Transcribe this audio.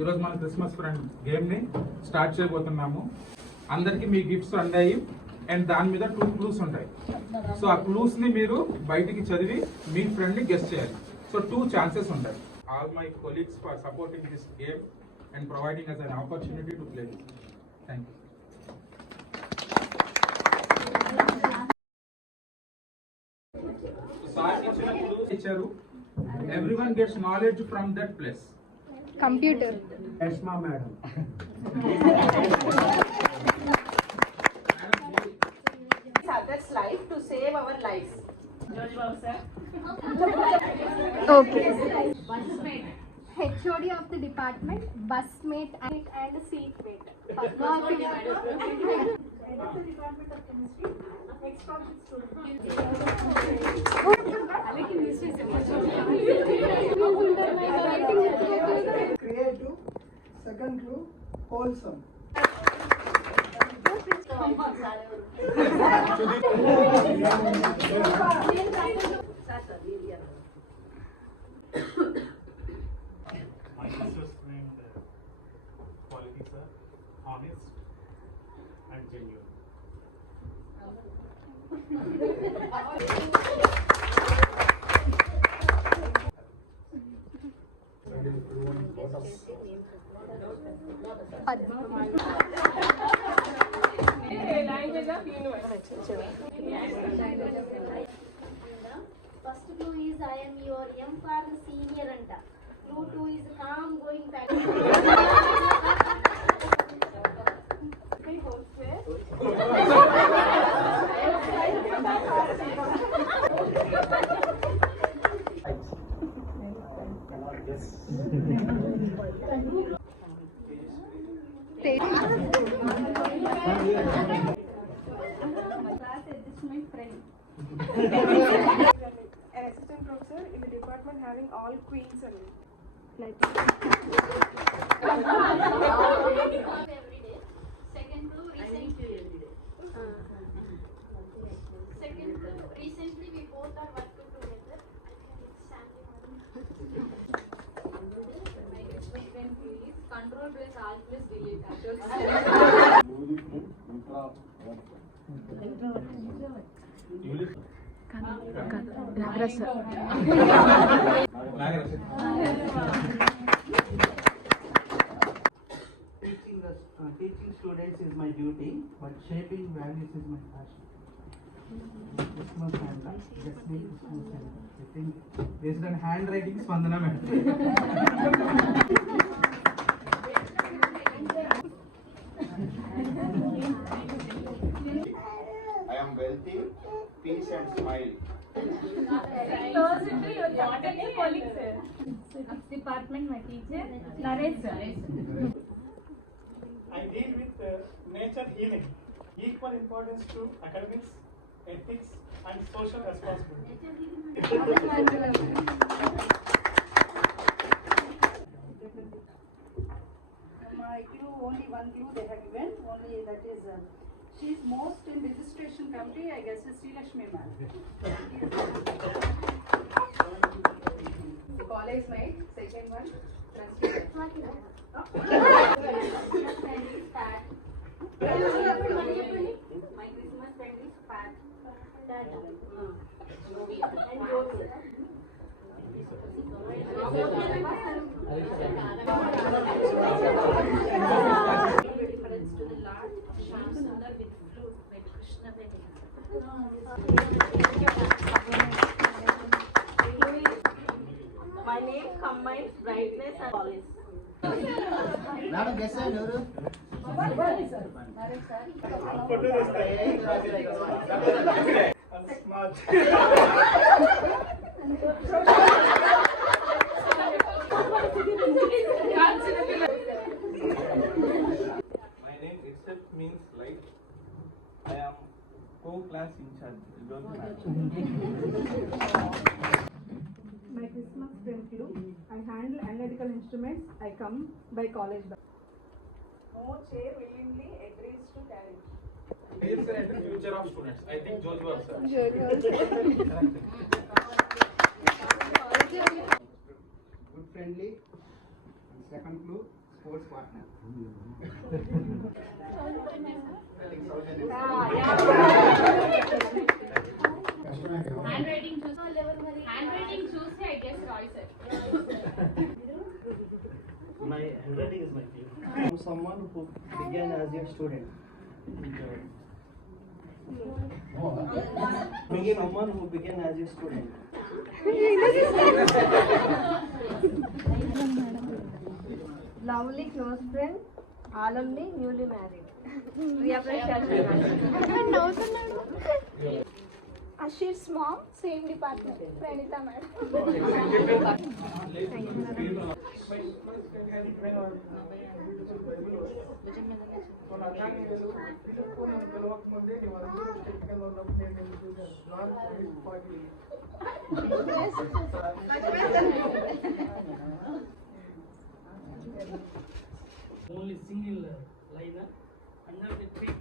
ఈరోజు మన Christmas friend గేమ్ని స్టార్ట్ చేయబోతున్నాము. అందరికీ మీ గిఫ్ట్స్ అందాయి అండ్ దాని మీద 2 క్లూస్ ఉంటాయి. సో ఆ క్లూస్ని మీరు బయటికి చదివి మీ ఫ్రెండ్ని గెస్ట్ చేయాలి. సో 2 ఛాన్సెస్ ఉంటాయి. All my colleagues for supporting this game and providing us an opportunity to play this. Thank you. ఇచ్చారు. Everyone gets knowledge from that place. Computer. Ashma madam. Others' life to save our lives. Okay. HOD of the department, busmate and seatmate. Department of Chemistry, ex-college student. Creative. Second clue, wholesome. My sister's named qualities are honest and genuine. Language of universe. First clue is I am your M for the senior anta. Clue 2 is calm going back. Whole square. An assistant professor in the department having all queens and Every day. Second clue recently we both are working together. control plus alt plus delete. Teaching students is my duty, but shaping values is my passion. Christmas and just make Christmas and I think based on handwriting, Spandana madam. I am wealthy, peace and smile. Department, my teacher, Naresh sir. I deal with nature healing, equal importance to academics, ethics, and social responsibility. My clue, only one clue they have given, only that is, she is most in registration committee, I guess, is Srilakshmi ma'am. College night, second one, my Christmas friend is fat. Reference to the Lord Shyam Sundar with flute by Krishna Bedi. My name combines brightness and polish. Madam, guess and Smart. My name itself means light. I am co-class in charge. Don't matter. My Christmas friend clue, I handle analytical instruments, I come by college bus. No chair willingly agrees to carry. Sir and the future of students. I think Jojwar sir. good friendly. And second clue, sports partner. Handwriting చూసి I guess Roy sir. My handwriting is my favorite. I'm someone who began as a student. Someone who began as a student. Lovely close friend, Alamni newly married. Priya Ashir's mom, same department, Pranita madam. Only single line under the tree.